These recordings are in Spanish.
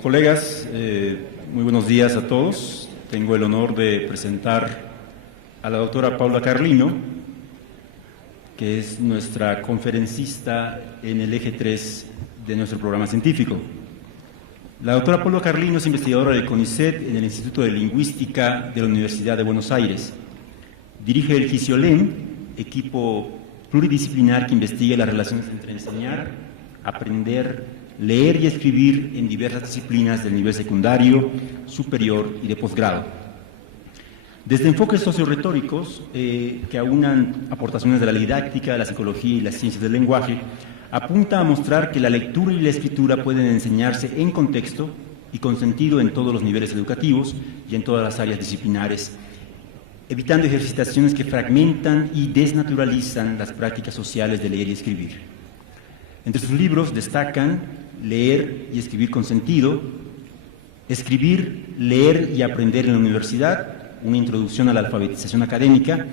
Colegas, muy buenos días a todos. Tengo el honor de presentar a la doctora Paula Carlino, que es nuestra conferencista en el eje 3 de nuestro programa científico. La doctora Paula Carlino es investigadora del CONICET en el Instituto de Lingüística de la Universidad de Buenos Aires. Dirige el GISIOLEM, equipo pluridisciplinar que investiga las relaciones entre enseñar, aprender, leer y escribir en diversas disciplinas del nivel secundario, superior y de posgrado. Desde enfoques socioretóricos que aunan aportaciones de la didáctica, de la psicología y las ciencias del lenguaje, apunta a mostrar que la lectura y la escritura pueden enseñarse en contexto y con sentido en todos los niveles educativos y en todas las áreas disciplinares, evitando ejercitaciones que fragmentan y desnaturalizan las prácticas sociales de leer y escribir. Entre sus libros destacan Leer y escribir con sentido, Escribir, leer y aprender en la universidad, una introducción a la alfabetización académica,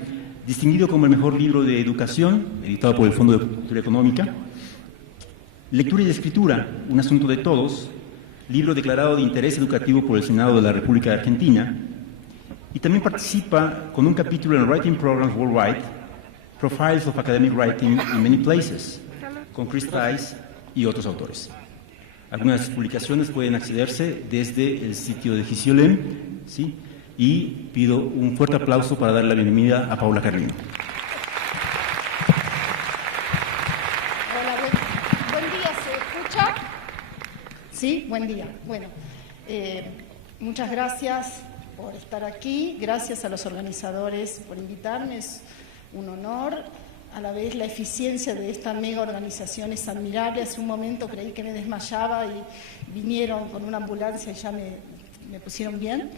distinguido como el mejor libro de educación, editado por el Fondo de Cultura Económica, Lectura y escritura, un asunto de todos, libro declarado de interés educativo por el Senado de la República de Argentina, y también participa con un capítulo en Writing Programs Worldwide, Profiles of Academic Writing in Many Places, con Chris Tice y otros autores. Algunas de sus publicaciones pueden accederse desde el sitio de GISIOLEM, ¿sí? Y pido un fuerte aplauso para dar la bienvenida a Paula Carlino. Hola, buen día, ¿se escucha? Sí, buen día. Bueno, muchas gracias por estar aquí, gracias a los organizadores por invitarme, es un honor. A la vez la eficiencia de esta mega organización es admirable. Hace un momento creí que me desmayaba y vinieron con una ambulancia y ya me pusieron bien,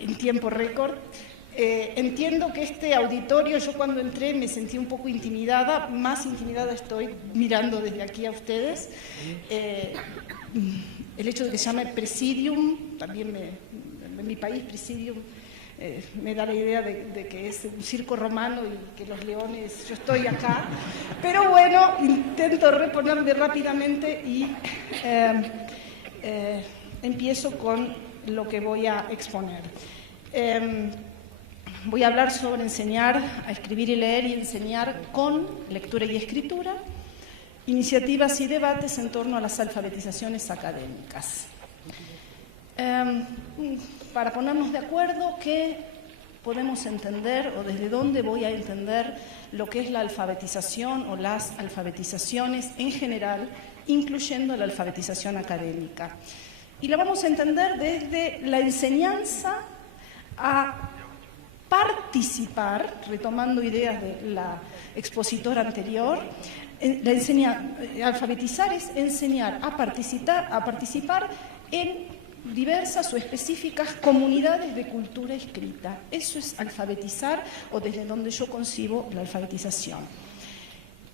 en tiempo récord. Entiendo que este auditorio, yo cuando entré me sentí un poco intimidada, más intimidada estoy mirando desde aquí a ustedes. El hecho de que se llame Presidium, también en mi país Presidium, me da la idea de que es un circo romano y que los leones, yo estoy acá, pero bueno, intento reponerme rápidamente y empiezo con lo que voy a exponer. Voy a hablar sobre enseñar a escribir y leer y enseñar con lectura y escritura, iniciativas y debates en torno a las alfabetizaciones académicas. Para ponernos de acuerdo, ¿qué podemos entender o desde dónde voy a entender lo que es la alfabetización o las alfabetizaciones en general, incluyendo la alfabetización académica? Y la vamos a entender desde la enseñanza a participar, retomando ideas de la expositora anterior. Alfabetizar es enseñar a participar en diversas o específicas comunidades de cultura escrita. Eso es alfabetizar, o desde donde yo concibo la alfabetización.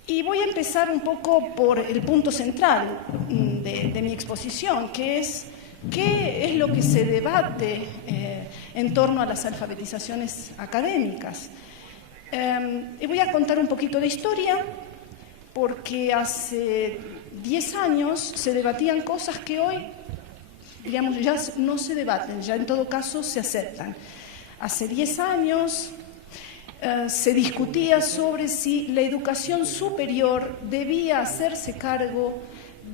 Y voy a empezar un poco por el punto central de mi exposición, que es qué es lo que se debate en torno a las alfabetizaciones académicas. Y voy a contar un poquito de historia, porque hace 10 años se debatían cosas que hoy, digamos, ya no se debaten, ya en todo caso se aceptan. Hace 10 años se discutía sobre si la educación superior debía hacerse cargo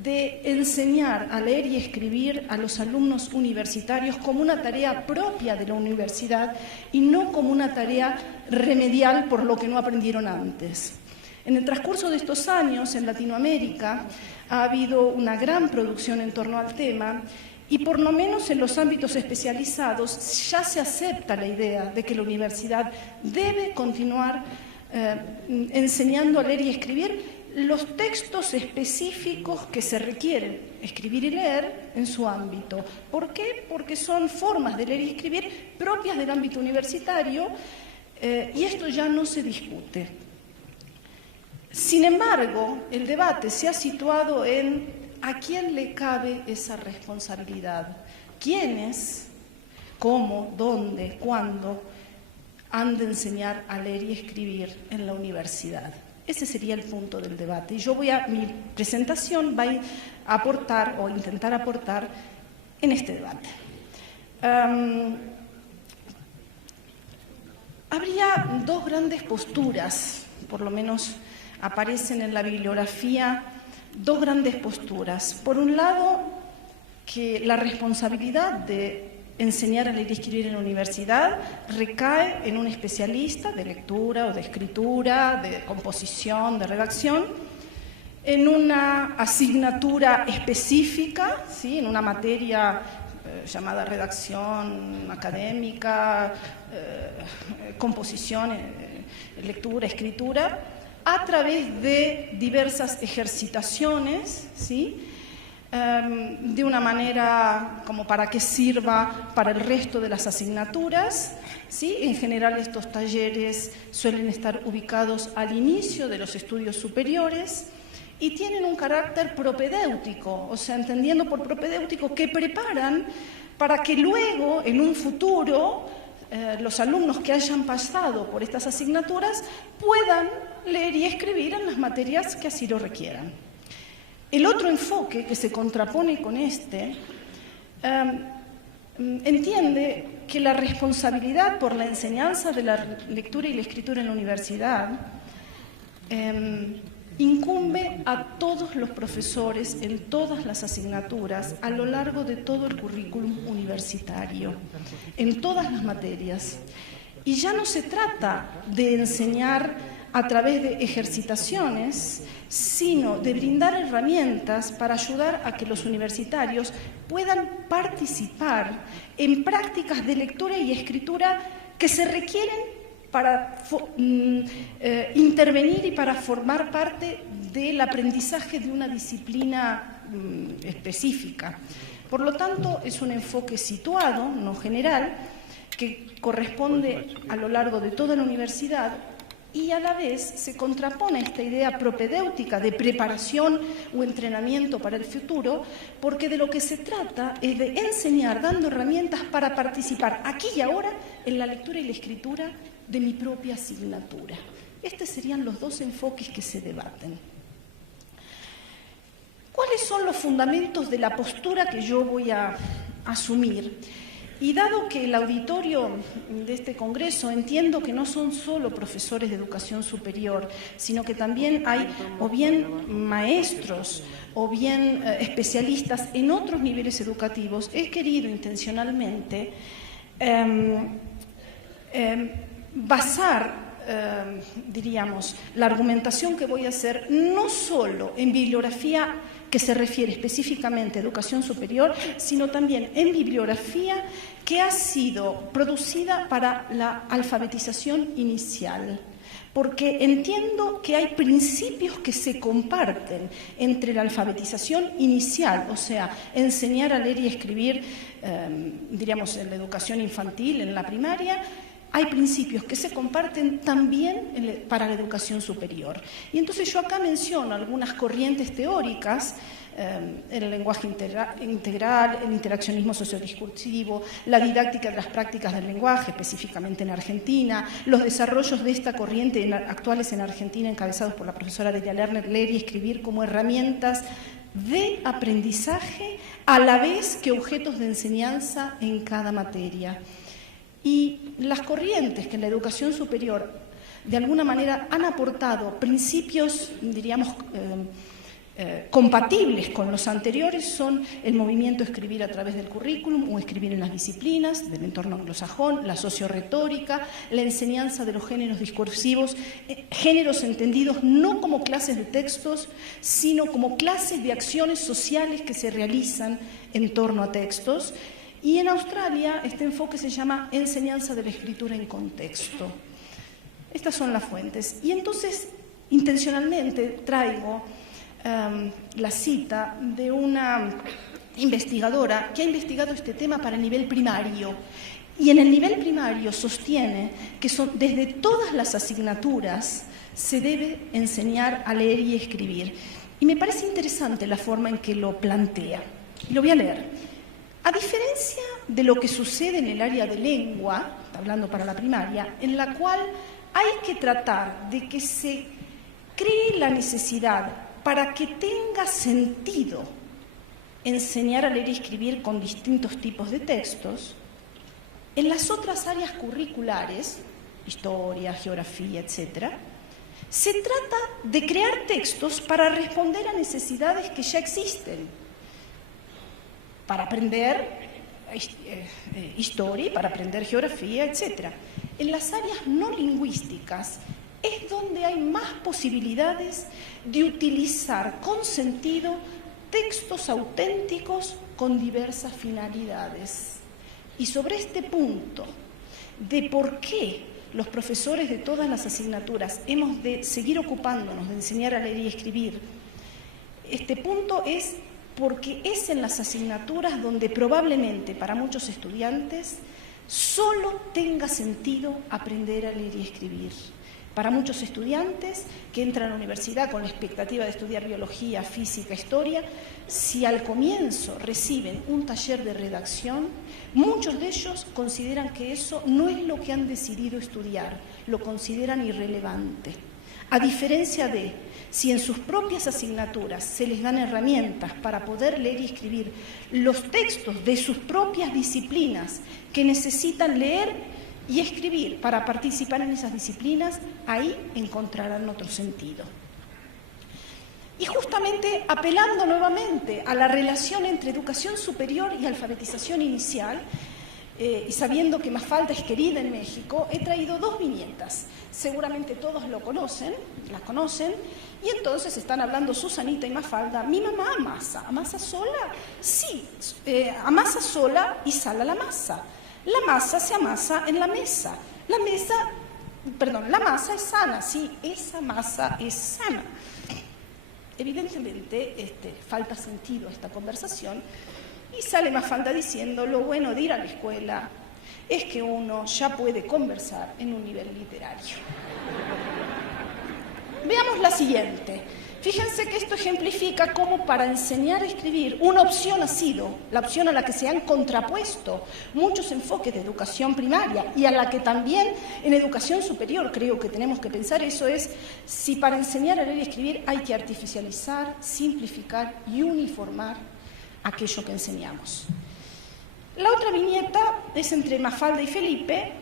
de enseñar a leer y escribir a los alumnos universitarios como una tarea propia de la universidad y no como una tarea remedial por lo que no aprendieron antes. En el transcurso de estos años, en Latinoamérica, ha habido una gran producción en torno al tema. Y por lo menos en los ámbitos especializados ya se acepta la idea de que la universidad debe continuar enseñando a leer y escribir los textos específicos que se requieren escribir y leer en su ámbito. ¿Por qué? Porque son formas de leer y escribir propias del ámbito universitario y esto ya no se discute. Sin embargo, el debate se ha situado en ¿a quién le cabe esa responsabilidad? ¿Quiénes, cómo, dónde, cuándo han de enseñar a leer y escribir en la universidad? Ese sería el punto del debate. Y mi presentación va aportar o intentar aportar en este debate. Habría dos grandes posturas, por lo menos aparecen en la bibliografía, dos grandes posturas. Por un lado, que la responsabilidad de enseñar a leer y escribir en la universidad recae en un especialista de lectura o de escritura, de composición, de redacción, en una asignatura específica, ¿sí?, en una materia llamada redacción académica, composición, lectura, escritura, a través de diversas ejercitaciones, ¿sí?, de una manera como para que sirva para el resto de las asignaturas, ¿sí? En general estos talleres suelen estar ubicados al inicio de los estudios superiores y tienen un carácter propedéutico, o sea, entendiendo por propedéutico que preparan para que luego, en un futuro, los alumnos que hayan pasado por estas asignaturas puedan leer y escribir en las materias que así lo requieran. El otro enfoque que se contrapone con este entiende que la responsabilidad por la enseñanza de la lectura y la escritura en la universidad incumbe a todos los profesores en todas las asignaturas a lo largo de todo el currículum universitario, en todas las materias. Y ya no se trata de enseñar a través de ejercitaciones, sino de brindar herramientas para ayudar a que los universitarios puedan participar en prácticas de lectura y escritura que se requieren para intervenir y para formar parte del aprendizaje de una disciplina específica. Por lo tanto, es un enfoque situado, no general, que corresponde a lo largo de toda la universidad y a la vez se contrapone a esta idea propedéutica de preparación o entrenamiento para el futuro, porque de lo que se trata es de enseñar dando herramientas para participar aquí y ahora en la lectura y la escritura de mi propia asignatura. Estos serían los dos enfoques que se debaten. ¿Cuáles son los fundamentos de la postura que yo voy a asumir? Y dado que el auditorio de este congreso entiendo que no son solo profesores de educación superior, sino que también hay o bien maestros o bien especialistas en otros niveles educativos, he querido intencionalmente basar diríamos, la argumentación que voy a hacer no solo en bibliografía que se refiere específicamente a educación superior, sino también en bibliografía que ha sido producida para la alfabetización inicial, porque entiendo que hay principios que se comparten entre la alfabetización inicial, o sea, enseñar a leer y escribir, diríamos, en la educación infantil, en la primaria. Hay principios que se comparten también para la educación superior. Y entonces yo acá menciono algunas corrientes teóricas, el lenguaje integral, el interaccionismo sociodiscursivo, la didáctica de las prácticas del lenguaje, específicamente en Argentina, los desarrollos de esta corriente actuales en Argentina, encabezados por la profesora Delia Lerner, leer y escribir como herramientas de aprendizaje a la vez que objetos de enseñanza en cada materia. Y las corrientes que en la educación superior de alguna manera han aportado principios, diríamos, compatibles con los anteriores son el movimiento escribir a través del currículum o escribir en las disciplinas del entorno anglosajón, la socioretórica, la enseñanza de los géneros discursivos, géneros entendidos no como clases de textos, sino como clases de acciones sociales que se realizan en torno a textos. Y en Australia este enfoque se llama enseñanza de la escritura en contexto. Estas son las fuentes. Y entonces, intencionalmente, traigo la cita de una investigadora que ha investigado este tema para el nivel primario. Y en el nivel primario sostiene que desde todas las asignaturas se debe enseñar a leer y escribir. Y me parece interesante la forma en que lo plantea. Lo voy a leer. A diferencia de lo que sucede en el área de lengua, hablando para la primaria, en la cual hay que tratar de que se cree la necesidad para que tenga sentido enseñar a leer y escribir con distintos tipos de textos. En las otras áreas curriculares, historia, geografía, etc., se trata de crear textos para responder a necesidades que ya existen, para aprender historia, para aprender geografía, etc. En las áreas no lingüísticas es donde hay más posibilidades de utilizar con sentido textos auténticos con diversas finalidades. Y sobre este punto de por qué los profesores de todas las asignaturas hemos de seguir ocupándonos de enseñar a leer y escribir, este punto es porque es en las asignaturas donde probablemente para muchos estudiantes solo tenga sentido aprender a leer y escribir. Para muchos estudiantes que entran a la universidad con la expectativa de estudiar biología, física, historia, si al comienzo reciben un taller de redacción, muchos de ellos consideran que eso no es lo que han decidido estudiar, lo consideran irrelevante. A diferencia de si en sus propias asignaturas se les dan herramientas para poder leer y escribir los textos de sus propias disciplinas que necesitan leer y escribir para participar en esas disciplinas, ahí encontrarán otro sentido. Y justamente apelando nuevamente a la relación entre educación superior y alfabetización inicial, y sabiendo que Mafalda es querida en México, he traído dos viñetas. Seguramente todos las conocen, y entonces están hablando Susanita y Mafalda. Mi mamá amasa sola, sí, amasa sola y sala la masa. La masa se amasa en la mesa. La masa es sana, sí, esa masa es sana. Evidentemente falta sentido a esta conversación y sale Mafalda diciendo: lo bueno de ir a la escuela es que uno ya puede conversar en un nivel literario. Veamos la siguiente. Fíjense que esto ejemplifica cómo para enseñar a escribir una opción ha sido la opción a la que se han contrapuesto muchos enfoques de educación primaria y a la que también en educación superior creo que tenemos que pensar. Eso es, si para enseñar a leer y escribir hay que artificializar, simplificar y uniformar aquello que enseñamos. La otra viñeta es entre Mafalda y Felipe,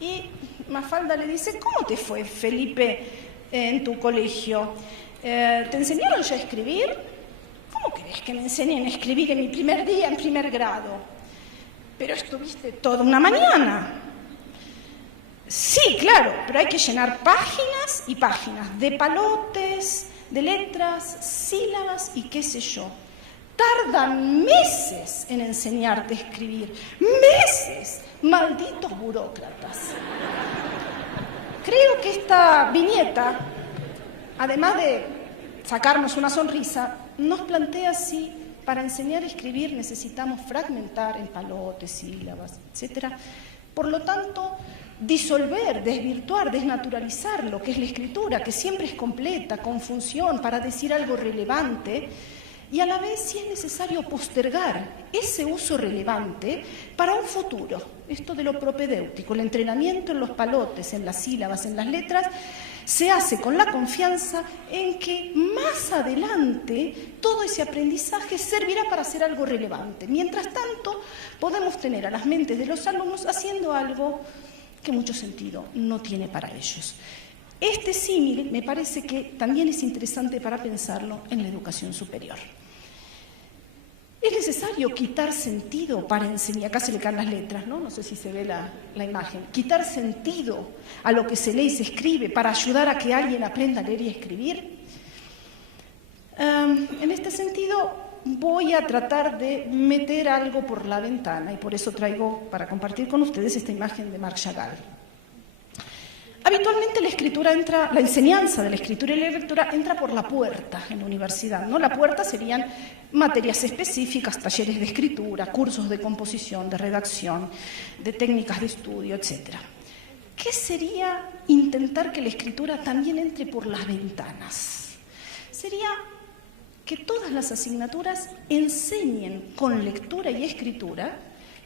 y Mafalda le dice: ¿cómo te fue, Felipe, en tu colegio? ¿Te enseñaron ya a escribir? ¿Cómo querés que me enseñen a escribir en mi primer día en primer grado? Pero estuviste toda una mañana. Sí, claro, pero hay que llenar páginas y páginas de palotes, de letras, sílabas y qué sé yo. Tardan meses en enseñarte a escribir. ¡Meses! Malditos burócratas. Creo que esta viñeta, además de sacarnos una sonrisa, nos plantea si para enseñar a escribir necesitamos fragmentar en palotes, sílabas, etc. Por lo tanto, disolver, desvirtuar, desnaturalizar lo que es la escritura, que siempre es completa, con función, para decir algo relevante, y a la vez, si es necesario, postergar ese uso relevante para un futuro. Esto de lo propedéutico, el entrenamiento en los palotes, en las sílabas, en las letras, se hace con la confianza en que más adelante todo ese aprendizaje servirá para hacer algo relevante. Mientras tanto, podemos tener a las mentes de los alumnos haciendo algo que mucho sentido no tiene para ellos. Este símil me parece que también es interesante para pensarlo en la educación superior. Es necesario quitar sentido para enseñar, acá se le caen las letras, ¿no? No sé si se ve la imagen, quitar sentido a lo que se lee y se escribe para ayudar a que alguien aprenda a leer y a escribir. En este sentido voy a tratar de meter algo por la ventana y por eso traigo para compartir con ustedes esta imagen de Marc Chagall. Habitualmente la enseñanza de la escritura y la lectura entra por la puerta en la universidad, ¿no? La puerta serían materias específicas, talleres de escritura, cursos de composición, de redacción, de técnicas de estudio, etc. ¿Qué sería intentar que la escritura también entre por las ventanas? Sería que todas las asignaturas enseñen con lectura y escritura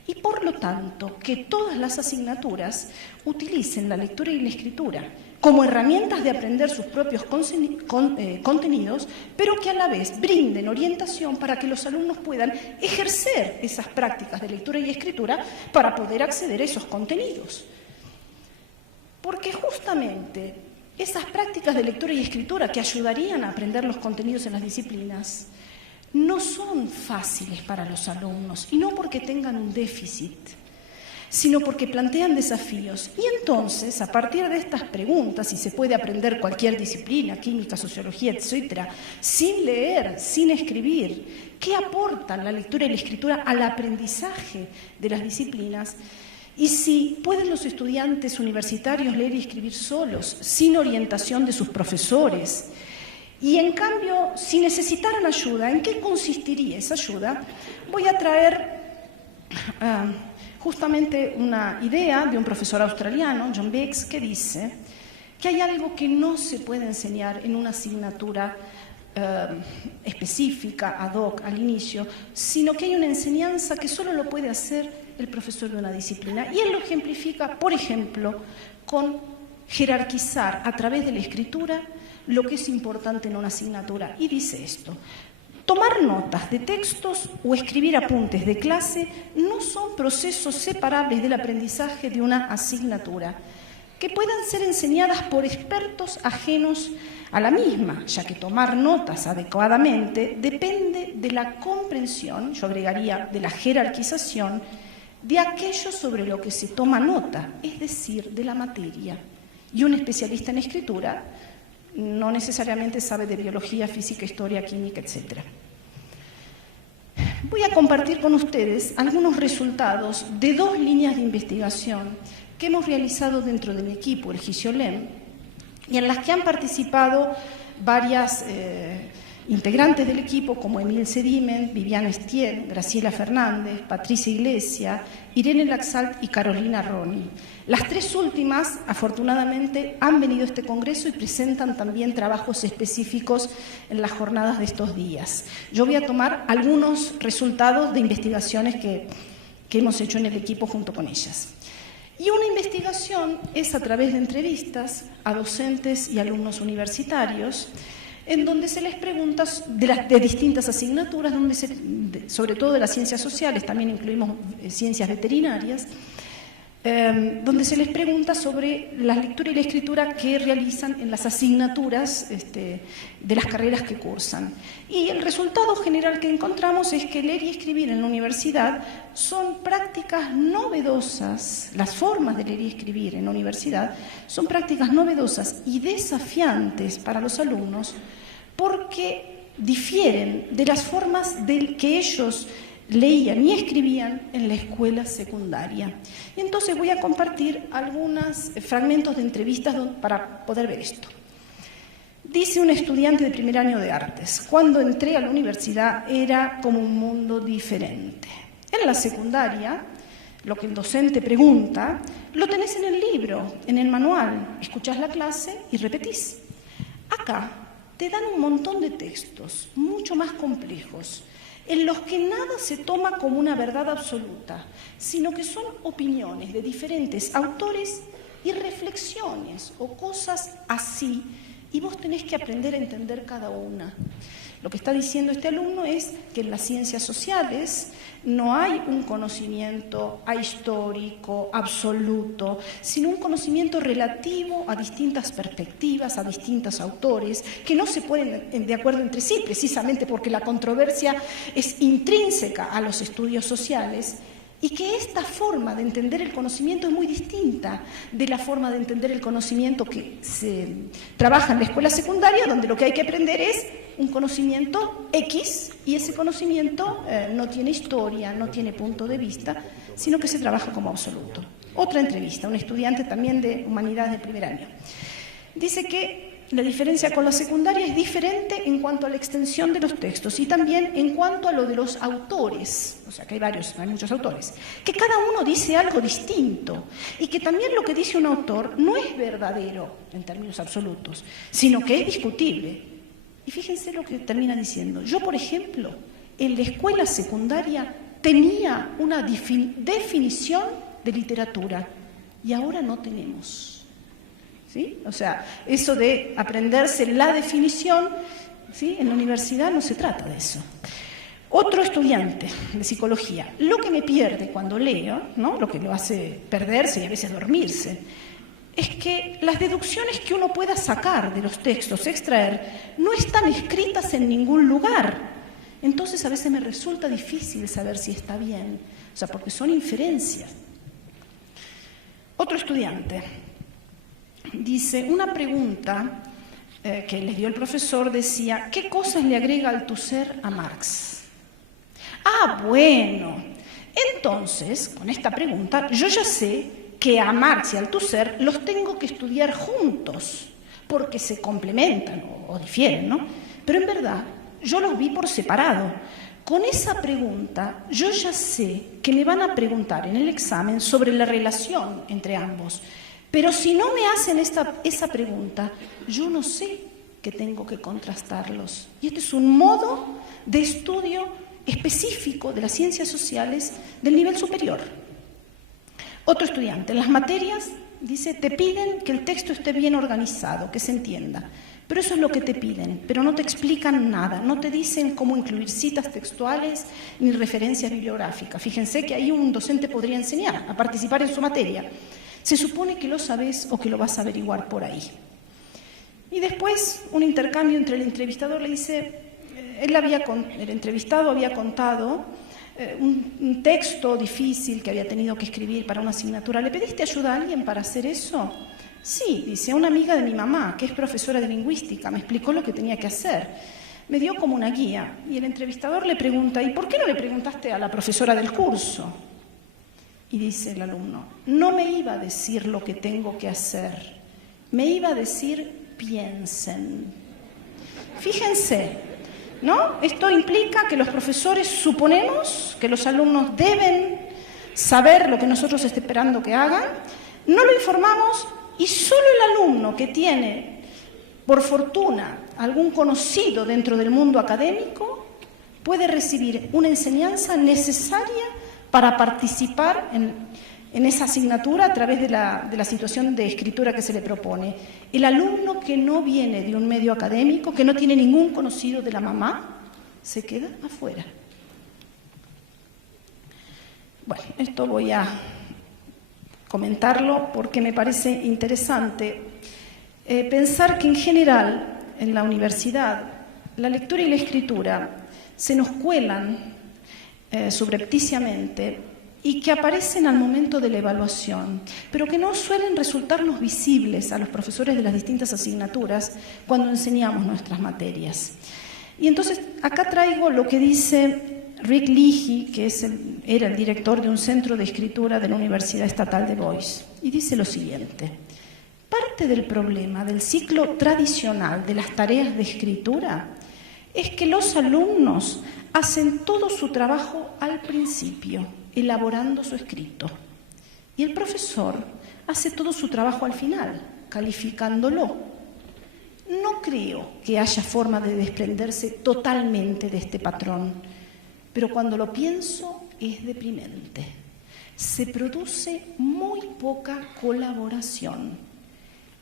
y por lo tanto que todas las asignaturas utilicen la lectura y la escritura como herramientas de aprender sus propios contenidos, pero que a la vez brinden orientación para que los alumnos puedan ejercer esas prácticas de lectura y escritura para poder acceder a esos contenidos. Porque justamente esas prácticas de lectura y escritura que ayudarían a aprender los contenidos en las disciplinas no son fáciles para los alumnos, y no porque tengan un déficit, sino porque plantean desafíos. Y entonces, a partir de estas preguntas, si se puede aprender cualquier disciplina, química, sociología, etcétera, sin leer, sin escribir, ¿qué aportan la lectura y la escritura al aprendizaje de las disciplinas? Y si pueden los estudiantes universitarios leer y escribir solos, sin orientación de sus profesores, y en cambio, si necesitaran ayuda, ¿en qué consistiría esa ayuda? Voy a traer justamente una idea de un profesor australiano, John Biggs, que dice que hay algo que no se puede enseñar en una asignatura específica, ad hoc, al inicio, sino que hay una enseñanza que solo lo puede hacer el profesor de una disciplina. Y él lo ejemplifica, por ejemplo, con jerarquizar a través de la escritura lo que es importante en una asignatura. Y dice esto: tomar notas de textos o escribir apuntes de clase no son procesos separables del aprendizaje de una asignatura, que puedan ser enseñadas por expertos ajenos a la misma, ya que tomar notas adecuadamente depende de la comprensión, yo agregaría de la jerarquización, de aquello sobre lo que se toma nota, es decir, de la materia. Y un especialista en escritura no necesariamente sabe de biología, física, historia, química, etc. Voy a compartir con ustedes algunos resultados de 2 líneas de investigación que hemos realizado dentro del equipo, el GISIOLEM, y en las que han participado varias integrantes del equipo, como Emil Sedimen, Viviana Estienne, Graciela Fernández, Patricia Iglesia, Irene Laxalt y Carolina Roni. Las 3 últimas, afortunadamente, han venido a este congreso y presentan también trabajos específicos en las jornadas de estos días. Yo voy a tomar algunos resultados de investigaciones que hemos hecho en el equipo junto con ellas. Y una investigación es a través de entrevistas a docentes y alumnos universitarios, en donde se les pregunta de distintas asignaturas, sobre todo de las ciencias sociales, también incluimos ciencias veterinarias, donde se les pregunta sobre la lectura y la escritura que realizan en las asignaturas de las carreras que cursan. Y el resultado general que encontramos es que leer y escribir en la universidad son prácticas novedosas, las formas de leer y escribir en la universidad son prácticas novedosas y desafiantes para los alumnos porque difieren de las formas que ellos leían y escribían en la escuela secundaria. Y entonces voy a compartir algunos fragmentos de entrevistas para poder ver esto. Dice un estudiante de primer año de artes: cuando entré a la universidad era como un mundo diferente. En la secundaria, lo que el docente pregunta, lo tenés en el libro, en el manual, escuchás la clase y repetís. Acá te dan un montón de textos, mucho más complejos, en los que nada se toma como una verdad absoluta, sino que son opiniones de diferentes autores y reflexiones o cosas así, y vos tenés que aprender a entender cada una. Lo que está diciendo este alumno es que en las ciencias sociales no hay un conocimiento ahistórico, absoluto, sino un conocimiento relativo a distintas perspectivas, a distintos autores, que no se ponen de acuerdo entre sí, precisamente porque la controversia es intrínseca a los estudios sociales, y que esta forma de entender el conocimiento es muy distinta de la forma de entender el conocimiento que se trabaja en la escuela secundaria, donde lo que hay que aprender es un conocimiento X, y ese conocimiento no tiene historia, no tiene punto de vista, sino que se trabaja como absoluto. Otra entrevista, un estudiante también de humanidades de primer año. Dice que la diferencia con la secundaria es diferente en cuanto a la extensión de los textos y también en cuanto a lo de los autores, o sea que hay muchos autores, que cada uno dice algo distinto y que también lo que dice un autor no es verdadero en términos absolutos, sino que es discutible. Y fíjense lo que termina diciendo: yo, por ejemplo, en la escuela secundaria tenía una definición de literatura y ahora no tenemos. ¿Sí? O sea, eso de aprenderse la definición, ¿sí? En la universidad no se trata de eso. Otro estudiante de psicología, lo que me pierde cuando leo, ¿no? Lo que lo hace perderse y a veces dormirse, es que las deducciones que uno pueda sacar de los textos, extraer, no están escritas en ningún lugar. Entonces a veces me resulta difícil saber si está bien, o sea, porque son inferencias. Otro estudiante dice, una pregunta que les dio el profesor decía, ¿qué cosas le agrega Althusser a Marx? Ah, bueno, entonces, con esta pregunta, yo ya sé que a Marx y a Althusser los tengo que estudiar juntos, porque se complementan o difieren, ¿no? Pero en verdad, yo los vi por separado. Con esa pregunta, yo ya sé que me van a preguntar en el examen sobre la relación entre ambos. Pero si no me hacen esa pregunta, yo no sé que tengo que contrastarlos. Y este es un modo de estudio específico de las ciencias sociales del nivel superior. Otro estudiante, en las materias, dice, te piden que el texto esté bien organizado, que se entienda. Pero eso es lo que te piden, pero no te explican nada, no te dicen cómo incluir citas textuales ni referencias bibliográficas. Fíjense que ahí un docente podría enseñar a participar en su materia. Se supone que lo sabes o que lo vas a averiguar por ahí. Y después, un intercambio entre el entrevistador le dice, el entrevistado había contado un texto difícil que había tenido que escribir para una asignatura. ¿Le pediste ayuda a alguien para hacer eso? Sí, dice, a una amiga de mi mamá, que es profesora de lingüística, me explicó lo que tenía que hacer. Me dio como una guía. Y el entrevistador le pregunta, ¿y por qué no le preguntaste a la profesora del curso? Y dice el alumno, no me iba a decir lo que tengo que hacer, me iba a decir, piensen. Fíjense, ¿no? Esto implica que los profesores suponemos que los alumnos deben saber lo que nosotros estamos esperando que hagan, no lo informamos y solo el alumno que tiene, por fortuna, algún conocido dentro del mundo académico puede recibir una enseñanza necesaria para participar en esa asignatura a través de la situación de escritura que se le propone. El alumno que no viene de un medio académico, que no tiene ningún conocido de la mamá, se queda afuera. Bueno, esto voy a comentarlo porque me parece interesante pensar que en general en la universidad la lectura y la escritura se nos cuelan subrepticiamente y que aparecen al momento de la evaluación, pero que no suelen resultarnos visibles a los profesores de las distintas asignaturas cuando enseñamos nuestras materias. Y entonces acá traigo lo que dice Rick Leahy, que era el director de un centro de escritura de la Universidad Estatal de Boise, y dice lo siguiente: parte del problema del ciclo tradicional de las tareas de escritura es que los alumnos hacen todo su trabajo al principio, elaborando su escrito, y el profesor hace todo su trabajo al final, calificándolo. No creo que haya forma de desprenderse totalmente de este patrón, pero cuando lo pienso es deprimente. Se produce muy poca colaboración.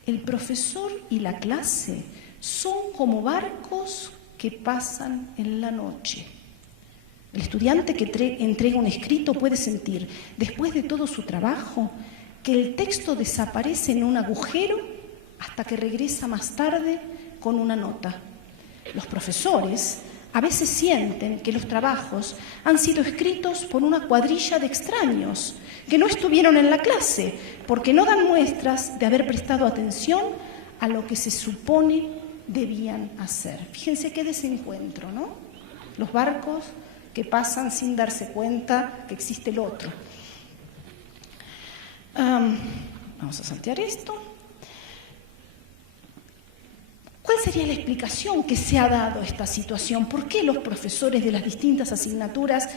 El profesor y la clase son como barcos que pasan en la noche. El estudiante que entrega un escrito puede sentir, después de todo su trabajo, que el texto desaparece en un agujero hasta que regresa más tarde con una nota. Los profesores a veces sienten que los trabajos han sido escritos por una cuadrilla de extraños que no estuvieron en la clase porque no dan muestras de haber prestado atención a lo que se supone debían hacer. Fíjense qué desencuentro, ¿no? Los barcos que pasan sin darse cuenta que existe el otro. Vamos a saltear esto. ¿Cuál sería la explicación que se ha dado a esta situación? ¿Por qué los profesores de las distintas asignaturas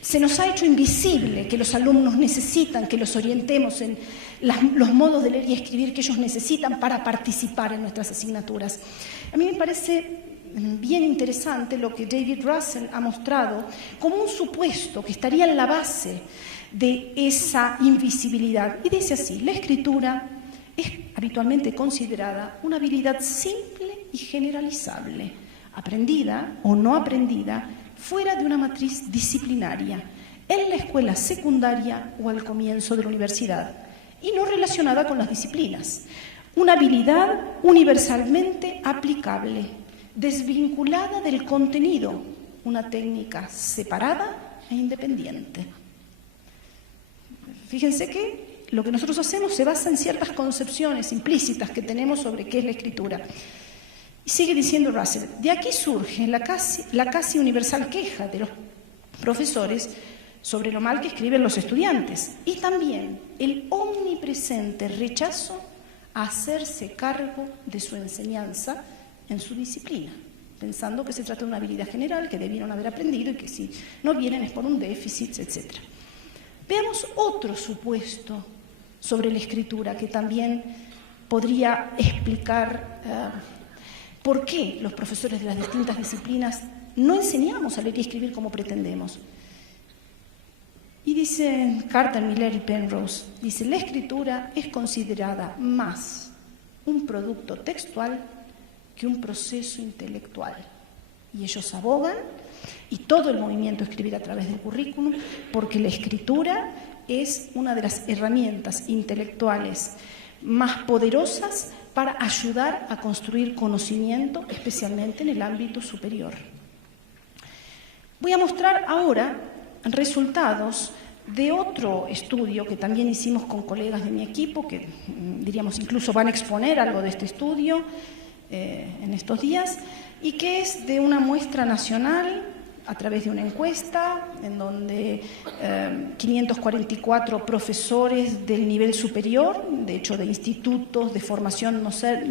se nos ha hecho invisible que los alumnos necesitan que los orientemos en los modos de leer y escribir que ellos necesitan para participar en nuestras asignaturas? A mí me parece bien interesante lo que David Russell ha mostrado como un supuesto que estaría en la base de esa invisibilidad. Y dice así: la escritura es habitualmente considerada una habilidad simple y generalizable, aprendida o no aprendida, fuera de una matriz disciplinaria, en la escuela secundaria o al comienzo de la universidad, y no relacionada con las disciplinas. Una habilidad universalmente aplicable, desvinculada del contenido, una técnica separada e independiente. Fíjense que lo que nosotros hacemos se basa en ciertas concepciones implícitas que tenemos sobre qué es la escritura. Y sigue diciendo Russell: de aquí surge la casi universal queja de los profesores sobre lo mal que escriben los estudiantes, y también el omnipresente rechazo a hacerse cargo de su enseñanza en su disciplina, pensando que se trata de una habilidad general que debieron haber aprendido y que si no vienen es por un déficit, etc. Veamos otro supuesto sobre la escritura que también podría explicar por qué los profesores de las distintas disciplinas no enseñamos a leer y escribir como pretendemos. Y dicen Carter, Miller y Penrose, dice: la escritura es considerada más un producto textual que un proceso intelectual. Y ellos abogan, y todo el movimiento Escribir a través del currículum, porque la escritura es una de las herramientas intelectuales más poderosas para ayudar a construir conocimiento, especialmente en el ámbito superior. Voy a mostrar ahora resultados de otro estudio que también hicimos con colegas de mi equipo, que diríamos incluso van a exponer algo de este estudio en estos días, y que es de una muestra nacional a través de una encuesta en donde 544 profesores del nivel superior, de hecho de institutos de formación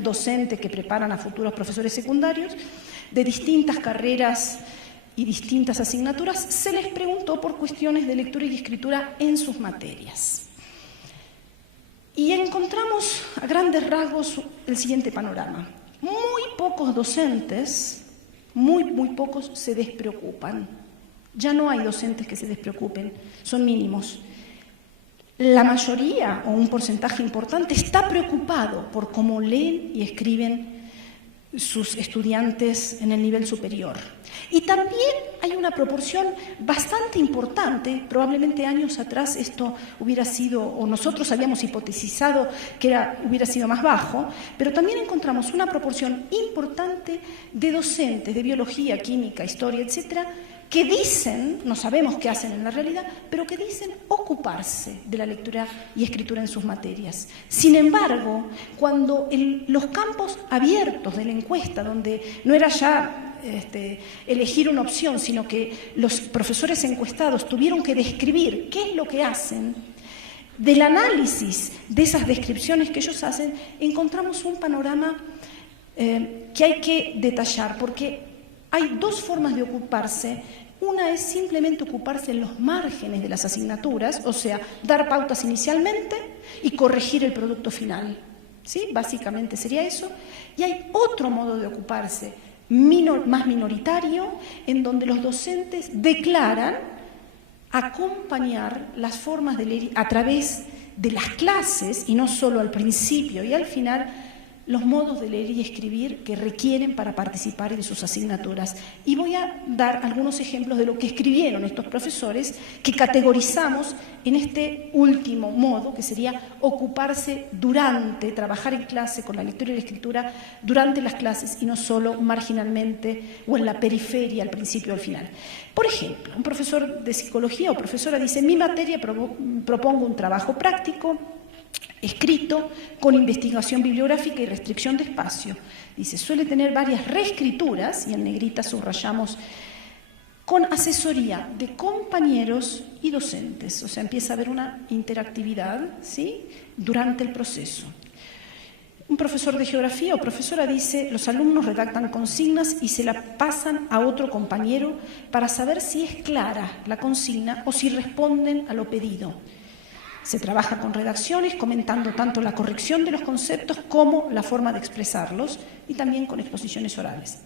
docente que preparan a futuros profesores secundarios, de distintas carreras y distintas asignaturas, se les preguntó por cuestiones de lectura y escritura en sus materias. Y encontramos a grandes rasgos el siguiente panorama. Muy pocos docentes, muy pocos se despreocupan. Ya no hay docentes que se despreocupen, son mínimos. La mayoría, o un porcentaje importante, está preocupado por cómo leen y escriben sus estudiantes en el nivel superior. Y también hay una proporción bastante importante, probablemente años atrás esto hubiera sido, o nosotros habíamos hipotesizado que hubiera sido más bajo, pero también encontramos una proporción importante de docentes de biología, química, historia, etcétera, que dicen, no sabemos qué hacen en la realidad, pero que dicen ocuparse de la lectura y escritura en sus materias. Sin embargo, cuando los campos abiertos de la encuesta, donde no era ya elegir una opción, sino que los profesores encuestados tuvieron que describir qué es lo que hacen, del análisis de esas descripciones que ellos hacen, encontramos un panorama que hay que detallar, porque hay dos formas de ocuparse. Una es simplemente ocuparse en los márgenes de las asignaturas, o sea, dar pautas inicialmente y corregir el producto final. ¿Sí? Básicamente sería eso. Y hay otro modo de ocuparse, más minoritario, en donde los docentes declaran acompañar las formas de leer a través de las clases, y no solo al principio y al final, los modos de leer y escribir que requieren para participar de sus asignaturas. Y voy a dar algunos ejemplos de lo que escribieron estos profesores, que categorizamos en este último modo, que sería ocuparse trabajar en clase con la lectura y la escritura durante las clases y no solo marginalmente o en la periferia al principio o al final. Por ejemplo, un profesor de psicología o profesora dice: en mi materia propongo un trabajo práctico, escrito, con investigación bibliográfica y restricción de espacio. Dice, suele tener varias reescrituras, y en negrita subrayamos, con asesoría de compañeros y docentes. O sea, empieza a haber una interactividad, ¿sí?, durante el proceso. Un profesor de geografía o profesora dice, los alumnos redactan consignas y se la pasan a otro compañero para saber si es clara la consigna o si responden a lo pedido. Se trabaja con redacciones, comentando tanto la corrección de los conceptos como la forma de expresarlos, y también con exposiciones orales.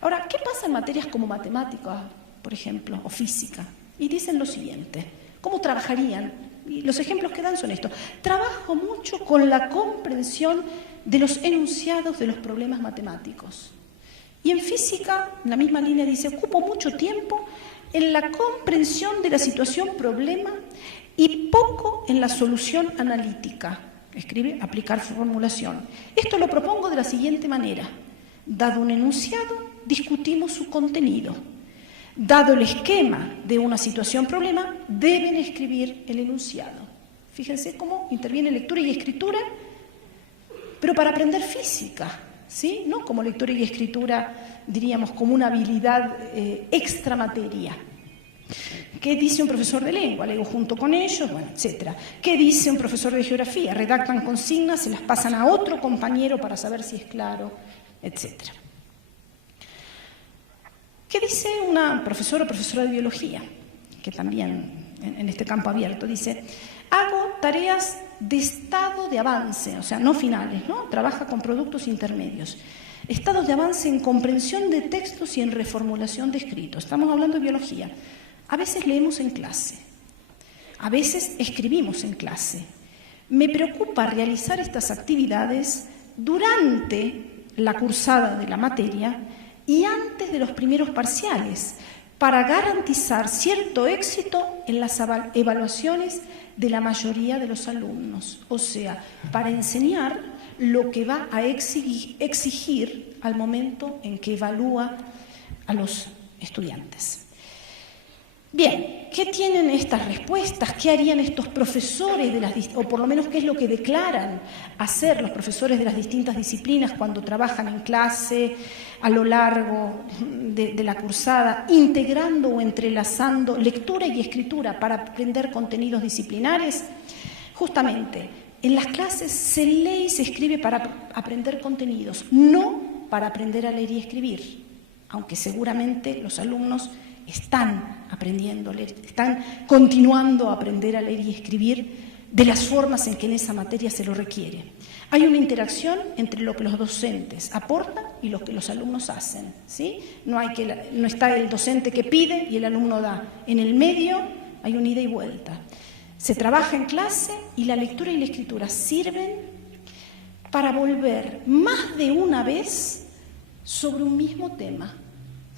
Ahora, ¿qué pasa en materias como matemáticas, por ejemplo, o física? Y dicen lo siguiente: ¿cómo trabajarían? Y los ejemplos que dan son estos. Trabajo mucho con la comprensión de los enunciados de los problemas matemáticos. Y en física, en la misma línea dice, ocupo mucho tiempo en la comprensión de la situación problema y poco en la solución analítica. Escribe, aplicar formulación. Esto lo propongo de la siguiente manera. Dado un enunciado, discutimos su contenido. Dado el esquema de una situación-problema, deben escribir el enunciado. Fíjense cómo interviene lectura y escritura, pero para aprender física, ¿sí? No como lectura y escritura, diríamos, como una habilidad extra materia. ¿Qué dice un profesor de lengua? Leo junto con ellos, bueno, etc. ¿Qué dice un profesor de geografía? Redactan consignas, se las pasan a otro compañero para saber si es claro, etc. ¿Qué dice una profesora o profesora de biología? Que también en este campo abierto dice, hago tareas de estado de avance, o sea, no finales, ¿no? Trabaja con productos intermedios. Estados de avance en comprensión de textos y en reformulación de escritos. Estamos hablando de biología. A veces leemos en clase, a veces escribimos en clase. Me preocupa realizar estas actividades durante la cursada de la materia y antes de los primeros parciales, para garantizar cierto éxito en las evaluaciones de la mayoría de los alumnos. O sea, para enseñar lo que va a exigir al momento en que evalúa a los estudiantes. Bien, ¿qué tienen estas respuestas? ¿Qué harían estos profesores o por lo menos qué es lo que declaran hacer los profesores de las distintas disciplinas cuando trabajan en clase a lo largo de la cursada, integrando o entrelazando lectura y escritura para aprender contenidos disciplinares? Justamente, en las clases se lee y se escribe para aprender contenidos, no para aprender a leer y escribir, aunque seguramente los alumnos están aprendiendo a leer, están continuando a aprender a leer y escribir de las formas en que en esa materia se lo requiere. Hay una interacción entre lo que los docentes aportan y lo que los alumnos hacen, ¿sí? No está el docente que pide y el alumno da. En el medio hay un ida y vuelta. Se trabaja en clase y la lectura y la escritura sirven para volver más de una vez sobre un mismo tema.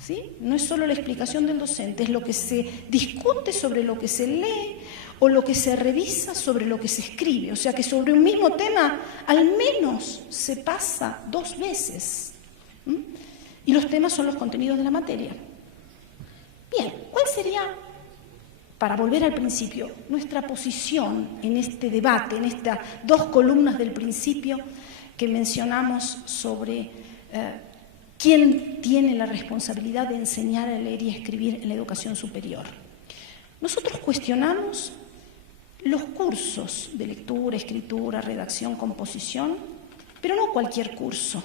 ¿Sí? No es solo la explicación del docente, es lo que se discute sobre lo que se lee o lo que se revisa sobre lo que se escribe. O sea que sobre un mismo tema al menos se pasa 2 veces. Y los temas son los contenidos de la materia. Bien, ¿cuál sería, para volver al principio, nuestra posición en este debate, en estas 2 columnas del principio que mencionamos sobre ¿quién tiene la responsabilidad de enseñar a leer y a escribir en la educación superior? Nosotros cuestionamos los cursos de lectura, escritura, redacción, composición, pero no cualquier curso,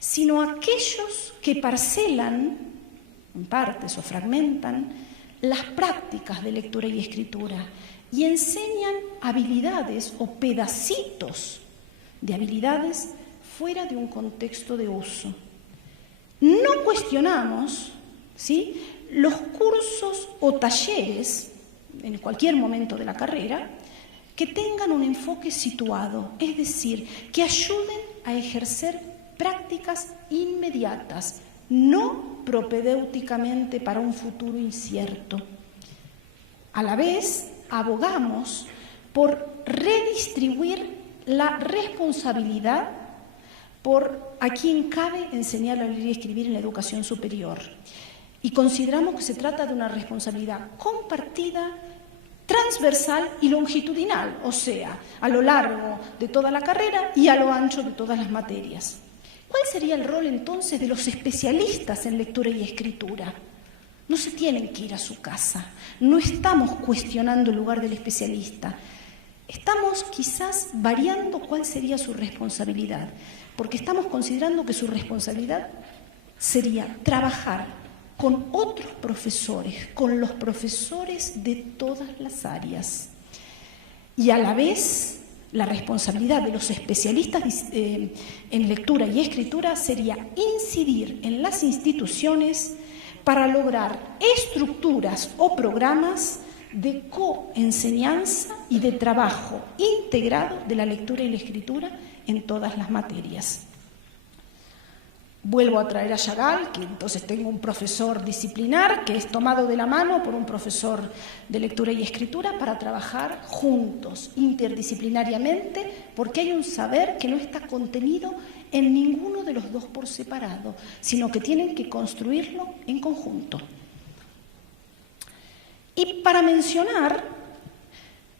sino aquellos que parcelan, en partes o fragmentan, las prácticas de lectura y escritura y enseñan habilidades o pedacitos de habilidades fuera de un contexto de uso. No cuestionamos, ¿sí?, los cursos o talleres, en cualquier momento de la carrera, que tengan un enfoque situado, es decir, que ayuden a ejercer prácticas inmediatas, no propedéuticamente para un futuro incierto. A la vez, abogamos por redistribuir la responsabilidad por a quien cabe enseñar a leer y escribir en la educación superior. Y consideramos que se trata de una responsabilidad compartida, transversal y longitudinal, o sea, a lo largo de toda la carrera y a lo ancho de todas las materias. ¿Cuál sería el rol entonces de los especialistas en lectura y escritura? No se tienen que ir a su casa, no estamos cuestionando el lugar del especialista, estamos quizás variando cuál sería su responsabilidad, porque estamos considerando que su responsabilidad sería trabajar con otros profesores, con los profesores de todas las áreas, y a la vez la responsabilidad de los especialistas en lectura y escritura sería incidir en las instituciones para lograr estructuras o programas de coenseñanza y de trabajo integrado de la lectura y la escritura en todas las materias. Vuelvo a traer a Chagall, que entonces tengo un profesor disciplinar que es tomado de la mano por un profesor de lectura y escritura para trabajar juntos, interdisciplinariamente, porque hay un saber que no está contenido en ninguno de los dos por separado, sino que tienen que construirlo en conjunto. Y para mencionar,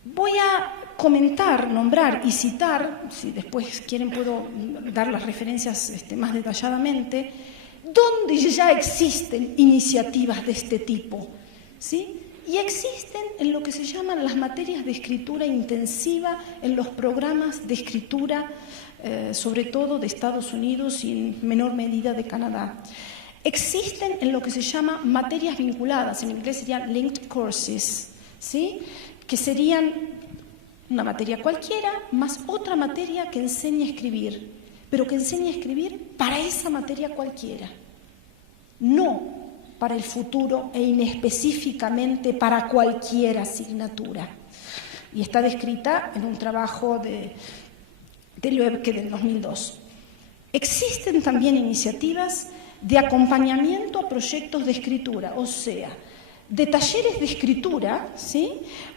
voy a comentar, nombrar y citar, si después quieren puedo dar las referencias más detalladamente, donde ya existen iniciativas de este tipo, ¿sí? Y existen en lo que se llaman las materias de escritura intensiva, en los programas de escritura, sobre todo de Estados Unidos y en menor medida de Canadá. Existen en lo que se llama materias vinculadas, en inglés serían linked courses, ¿sí? Que serían una materia cualquiera, más otra materia que enseña a escribir, pero que enseña a escribir para esa materia cualquiera, no para el futuro e inespecíficamente para cualquier asignatura. Y está descrita en un trabajo de Loebke del 2002. Existen también iniciativas de acompañamiento a proyectos de escritura, o sea, de talleres de escritura, ¿sí?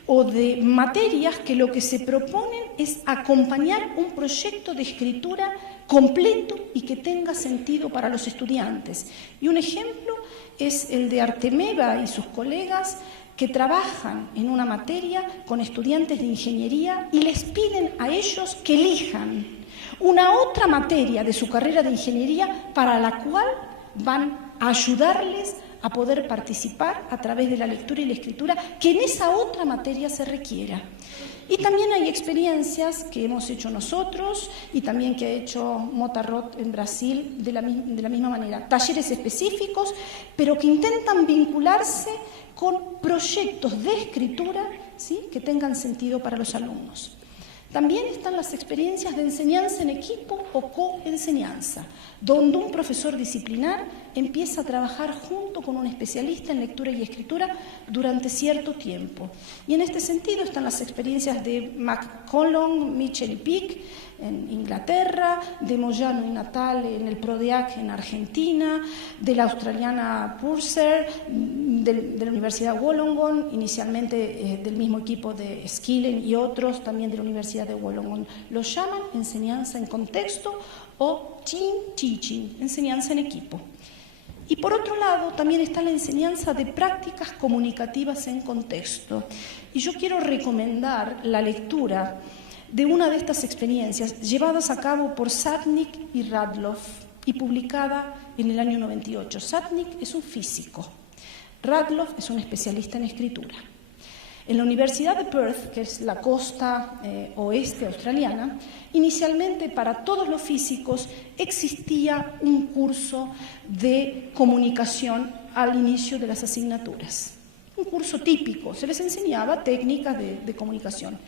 O de materias que lo que se proponen es acompañar un proyecto de escritura completo y que tenga sentido para los estudiantes. Y un ejemplo es el de Artemeva y sus colegas que trabajan en una materia con estudiantes de ingeniería y les piden a ellos que elijan una otra materia de su carrera de ingeniería para la cual van a ayudarles a poder participar a través de la lectura y la escritura que en esa otra materia se requiera. Y también hay experiencias que hemos hecho nosotros y también que ha hecho Motarrot en Brasil de la misma manera. Talleres específicos, pero que intentan vincularse con proyectos de escritura, ¿sí? Que tengan sentido para los alumnos. También están las experiencias de enseñanza en equipo o coenseñanza, donde un profesor disciplinar empieza a trabajar junto con un especialista en lectura y escritura durante cierto tiempo. Y en este sentido están las experiencias de McCollum, Mitchell y Peake en Inglaterra, de Moyano y Natale en el PRODEAC en Argentina, de la australiana Purser, de la Universidad de Wollongong, inicialmente del mismo equipo de Skillen y otros también de la Universidad de Wollongong. Lo llaman enseñanza en contexto o team teaching, enseñanza en equipo. Y por otro lado, también está la enseñanza de prácticas comunicativas en contexto. Y yo quiero recomendar la lectura de una de estas experiencias llevadas a cabo por Satnik y Radloff y publicada en el año 98. Satnik es un físico, Radloff es un especialista en escritura. En la Universidad de Perth, que es la costa oeste australiana, inicialmente para todos los físicos existía un curso de comunicación al inicio de las asignaturas. Un curso típico, se les enseñaba técnicas de comunicación.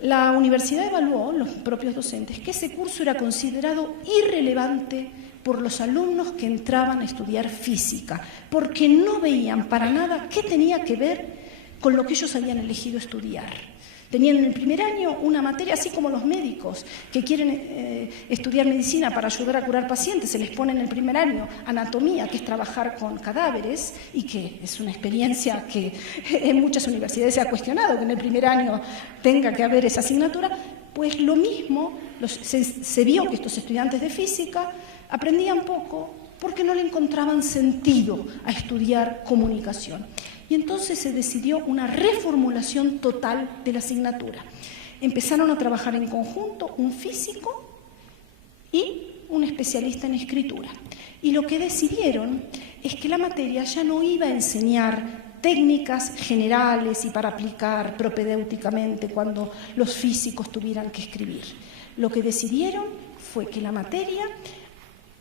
La universidad evaluó, los propios docentes, que ese curso era considerado irrelevante por los alumnos que entraban a estudiar física, porque no veían para nada qué tenía que ver con lo que ellos habían elegido estudiar. Tenían en el primer año una materia, así como los médicos que quieren estudiar medicina para ayudar a curar pacientes, se les pone en el primer año anatomía, que es trabajar con cadáveres, y que es una experiencia que en muchas universidades se ha cuestionado, que en el primer año tenga que haber esa asignatura. Pues lo mismo, se vio que estos estudiantes de física aprendían poco porque no le encontraban sentido a estudiar comunicación. Y entonces se decidió una reformulación total de la asignatura. Empezaron a trabajar en conjunto un físico y un especialista en escritura. Y lo que decidieron es que la materia ya no iba a enseñar técnicas generales y para aplicar propedéuticamente cuando los físicos tuvieran que escribir. Lo que decidieron fue que la materia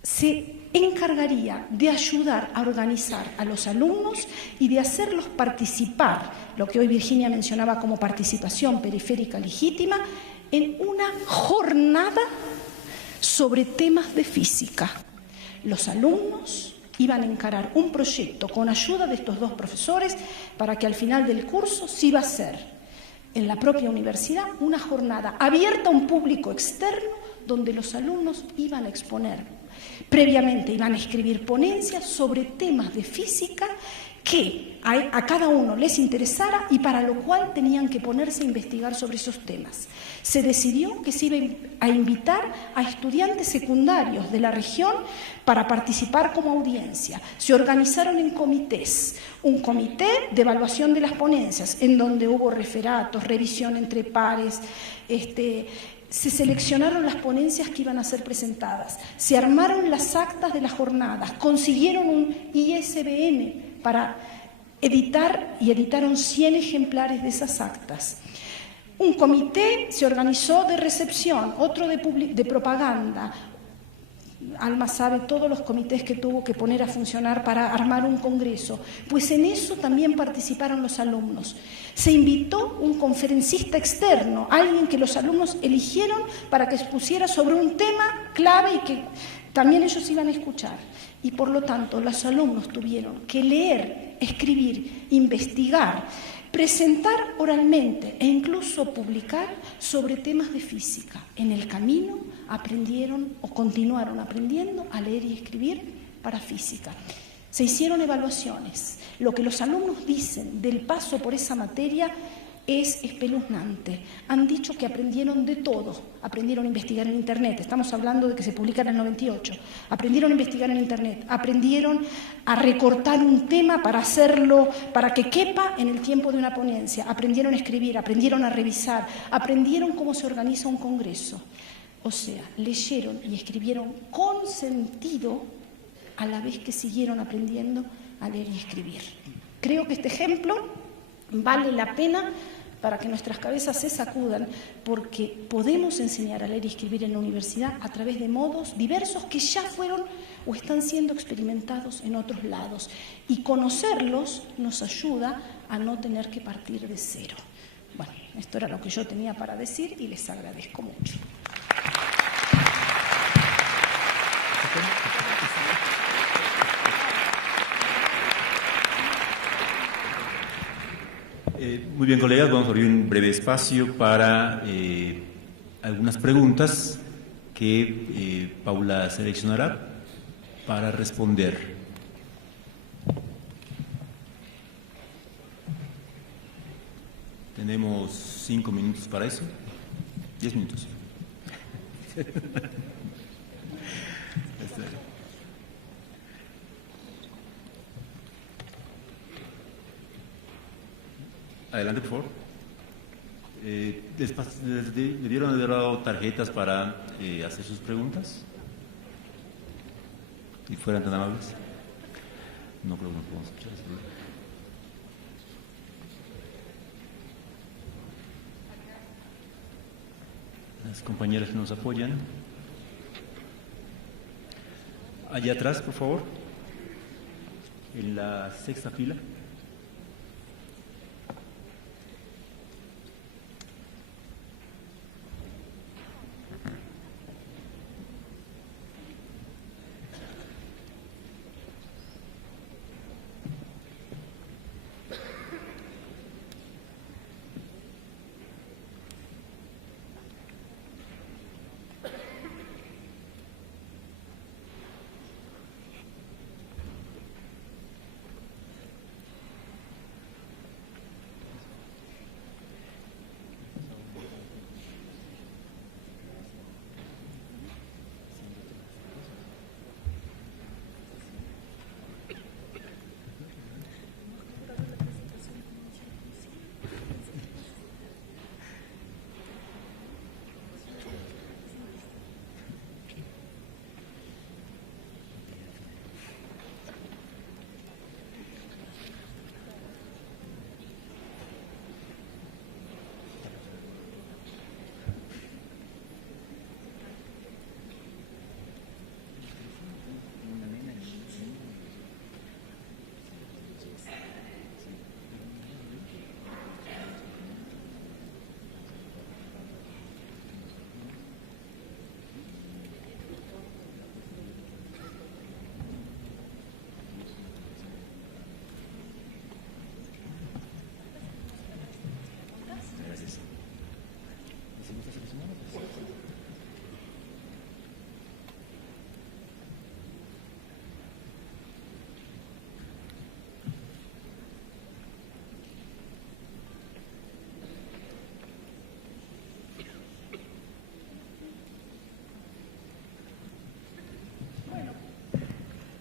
se encargaría de ayudar a organizar a los alumnos y de hacerlos participar, lo que hoy Virginia mencionaba como participación periférica legítima, en una jornada sobre temas de física. Los alumnos iban a encarar un proyecto con ayuda de estos dos profesores para que al final del curso se iba a hacer en la propia universidad una jornada abierta a un público externo donde los alumnos iban a exponer. Previamente iban a escribir ponencias sobre temas de física que a cada uno les interesara y para lo cual tenían que ponerse a investigar sobre esos temas. Se decidió que se iba a invitar a estudiantes secundarios de la región para participar como audiencia. Se organizaron en comités, un comité de evaluación de las ponencias, en donde hubo referatos, revisión entre pares, se seleccionaron las ponencias que iban a ser presentadas, se armaron las actas de las jornadas, consiguieron un ISBN para editar y editaron 100 ejemplares de esas actas. Un comité se organizó de recepción, otro de propaganda. Alma sabe todos los comités que tuvo que poner a funcionar para armar un congreso, pues en eso también participaron los alumnos. Se invitó un conferencista externo, alguien que los alumnos eligieron para que expusiera sobre un tema clave y que también ellos iban a escuchar. Y por lo tanto los alumnos tuvieron que leer, escribir, investigar, presentar oralmente e incluso publicar sobre temas de física. En el camino aprendieron o continuaron aprendiendo a leer y escribir para física. Se hicieron evaluaciones. Lo que los alumnos dicen del paso por esa materia es espeluznante. Han dicho que aprendieron de todo. Aprendieron a investigar en Internet. Estamos hablando de que se publica en el 98. Aprendieron a investigar en Internet. Aprendieron a recortar un tema para hacerlo, para que quepa en el tiempo de una ponencia. Aprendieron a escribir, aprendieron a revisar, aprendieron cómo se organiza un congreso. O sea, leyeron y escribieron con sentido a la vez que siguieron aprendiendo a leer y escribir. Creo que este ejemplo vale la pena para que nuestras cabezas se sacudan, porque podemos enseñar a leer y escribir en la universidad a través de modos diversos que ya fueron o están siendo experimentados en otros lados. Y conocerlos nos ayuda a no tener que partir de cero. Bueno, esto era lo que yo tenía para decir y les agradezco mucho. Muy bien, colegas, vamos a abrir un breve espacio para algunas preguntas que Paula seleccionará para responder. Tenemos 5 minutos para eso. 10 minutos. Adelante, por favor. ¿Le dieron haber dado tarjetas para hacer sus preguntas? Si fueran tan amables. No creo que nos podamos escuchar. Las compañeras que nos apoyan. Allá atrás, por favor. En la 6ª fila.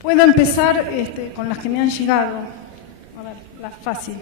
Puedo empezar con las que me han llegado. A ver, la fácil.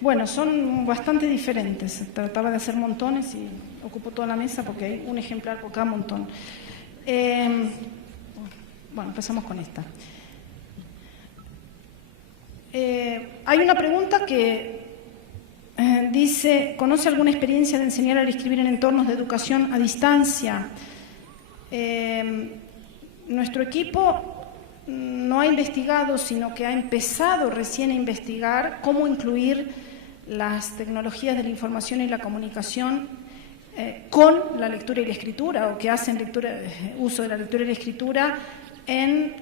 Bueno, son bastante diferentes. Trataba de hacer montones y ocupo toda la mesa porque hay un ejemplar por cada montón. Bueno, empezamos con esta. Hay una pregunta que dice: ¿conoce alguna experiencia de enseñar a escribir en entornos de educación a distancia? Nuestro equipo no ha investigado, sino que ha empezado recién a investigar cómo incluir las tecnologías de la información y la comunicación con la lectura y la escritura, o que hacen uso de la lectura y la escritura en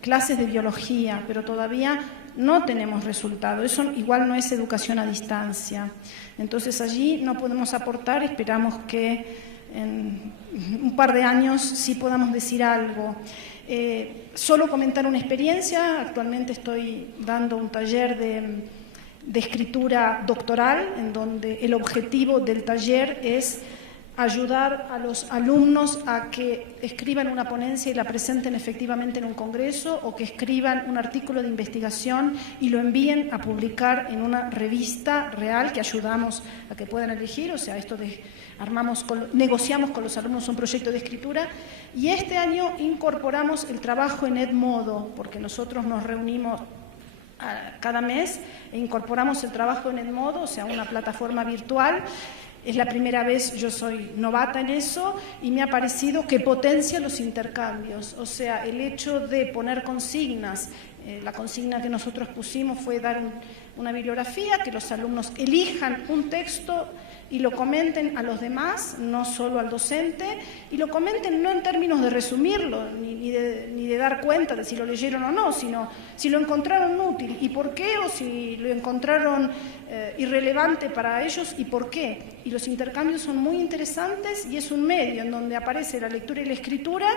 clases de biología, pero todavía no tenemos resultado. Eso igual no es educación a distancia. Entonces allí no podemos aportar, esperamos que en un par de años sí podamos decir algo. Solo comentar una experiencia. Actualmente estoy dando un taller de escritura doctoral, en donde el objetivo del taller es ayudar a los alumnos a que escriban una ponencia y la presenten efectivamente en un congreso, o que escriban un artículo de investigación y lo envíen a publicar en una revista real que ayudamos a que puedan elegir. O sea, esto de negociamos con los alumnos un proyecto de escritura, y este año incorporamos el trabajo en Edmodo, porque nosotros nos reunimos cada mes e incorporamos el trabajo en Edmodo, o sea, una plataforma virtual. Es la primera vez, yo soy novata en eso, y me ha parecido que potencia los intercambios. O sea, el hecho de poner consignas, la consigna que nosotros pusimos fue dar una bibliografía, que los alumnos elijan un texto y lo comenten a los demás, no solo al docente, y lo comenten no en términos de resumirlo, ni de dar cuenta de si lo leyeron o no, sino si lo encontraron útil y por qué, o si lo encontraron irrelevante para ellos y por qué. Y los intercambios son muy interesantes, y es un medio en donde aparece la lectura y la escritura,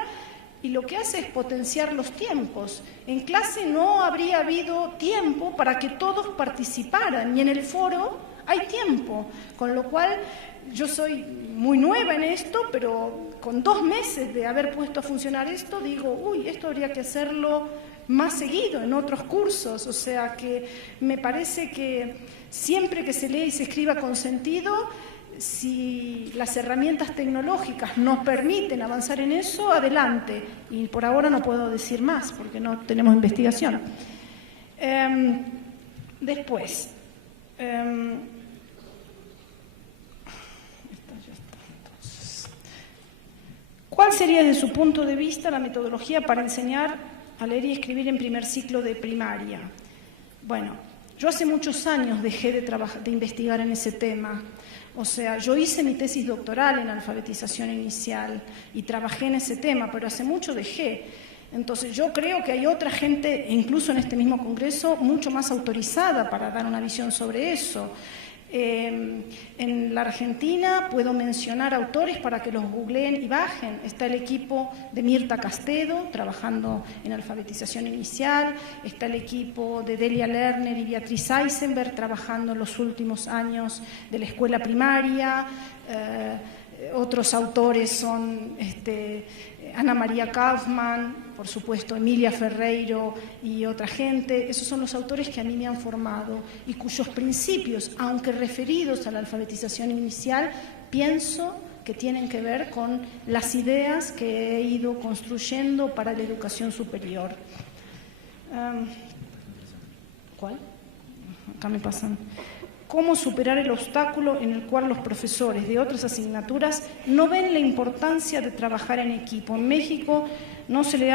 y lo que hace es potenciar los tiempos. En clase no habría habido tiempo para que todos participaran, y en el foro hay tiempo, con lo cual yo soy muy nueva en esto, pero con 2 meses de haber puesto a funcionar esto, digo, uy, esto habría que hacerlo más seguido en otros cursos. O sea que me parece que siempre que se lee y se escriba con sentido, si las herramientas tecnológicas nos permiten avanzar en eso, adelante. Y por ahora no puedo decir más, porque no tenemos investigación. Después... ¿cuál sería, desde su punto de vista, la metodología para enseñar a leer y escribir en primer ciclo de primaria? Bueno, yo hace muchos años dejé de investigar en ese tema. O sea, yo hice mi tesis doctoral en alfabetización inicial y trabajé en ese tema, pero hace mucho dejé. Entonces yo creo que hay otra gente, incluso en este mismo congreso, mucho más autorizada para dar una visión sobre eso. En la Argentina puedo mencionar autores para que los googleen y bajen. Está el equipo de Mirta Castedo trabajando en alfabetización inicial, está el equipo de Delia Lerner y Beatriz Eisenberg trabajando en los últimos años de la escuela primaria. Otros autores son Ana María Kaufman, por supuesto Emilia Ferreiro y otra gente. Esos son los autores que a mí me han formado y cuyos principios, aunque referidos a la alfabetización inicial, pienso que tienen que ver con las ideas que he ido construyendo para la educación superior. ¿Cuál? Acá me pasan. cómo superar el obstáculo en el cual los profesores de otras asignaturas no ven la importancia de trabajar en equipo. En México no se le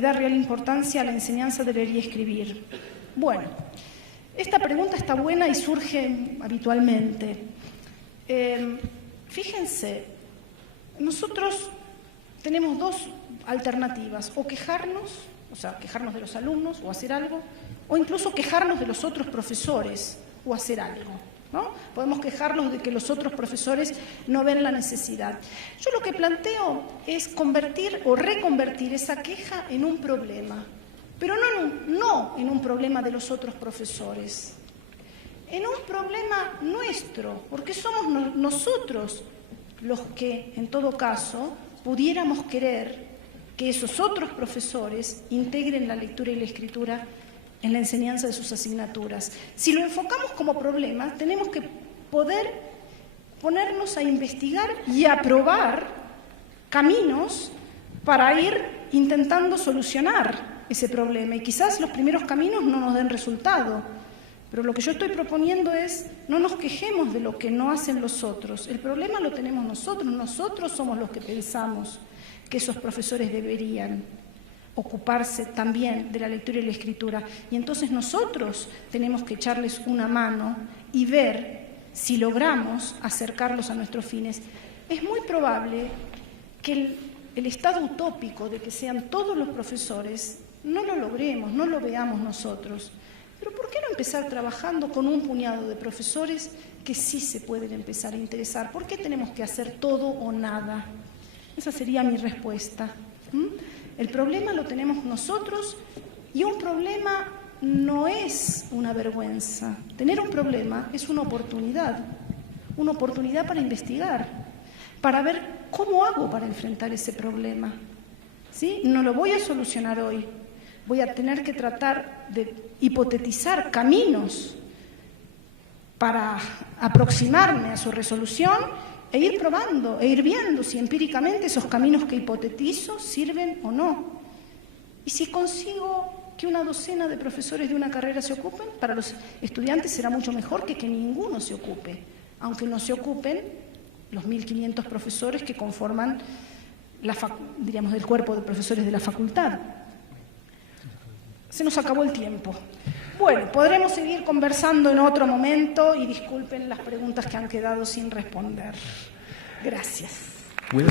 da real importancia a la enseñanza de leer y escribir. Bueno, esta pregunta está buena y surge habitualmente. Fíjense, nosotros tenemos dos alternativas, o quejarnos, o sea, quejarnos de los alumnos o hacer algo, o incluso quejarnos de los otros profesores o hacer algo, ¿no? Podemos quejarnos de que los otros profesores no ven la necesidad. Yo lo que planteo es convertir o reconvertir esa queja en un problema, pero no en un problema de los otros profesores, en un problema nuestro, porque somos nosotros los que, en todo caso, pudiéramos querer que esos otros profesores integren la lectura y la escritura en la enseñanza de sus asignaturas. Si lo enfocamos como problema, tenemos que poder ponernos a investigar y a probar caminos para ir intentando solucionar ese problema. Y quizás los primeros caminos no nos den resultado, pero lo que yo estoy proponiendo es no nos quejemos de lo que no hacen los otros. El problema lo tenemos nosotros somos los que pensamos que esos profesores deberían ocuparse también de la lectura y la escritura. Y entonces nosotros tenemos que echarles una mano y ver si logramos acercarlos a nuestros fines. Es muy probable que el estado utópico de que sean todos los profesores no lo logremos, no lo veamos nosotros. Pero ¿por qué no empezar trabajando con un puñado de profesores que sí se pueden empezar a interesar? ¿Por qué tenemos que hacer todo o nada? Esa sería mi respuesta. El problema lo tenemos nosotros y un problema no es una vergüenza. Tener un problema es una oportunidad para investigar, para ver cómo hago para enfrentar ese problema. ¿Sí? No lo voy a solucionar hoy. Voy a tener que tratar de hipotetizar caminos para aproximarme a su resolución e ir probando, e ir viendo si empíricamente esos caminos que hipotetizo sirven o no. Y si consigo que una docena de profesores de una carrera se ocupen, para los estudiantes será mucho mejor que ninguno se ocupe, aunque no se ocupen los 1.500 profesores que conforman diríamos, el cuerpo de profesores de la facultad. Se nos acabó el tiempo. Bueno, podremos seguir conversando en otro momento y disculpen las preguntas que han quedado sin responder. Gracias. Pues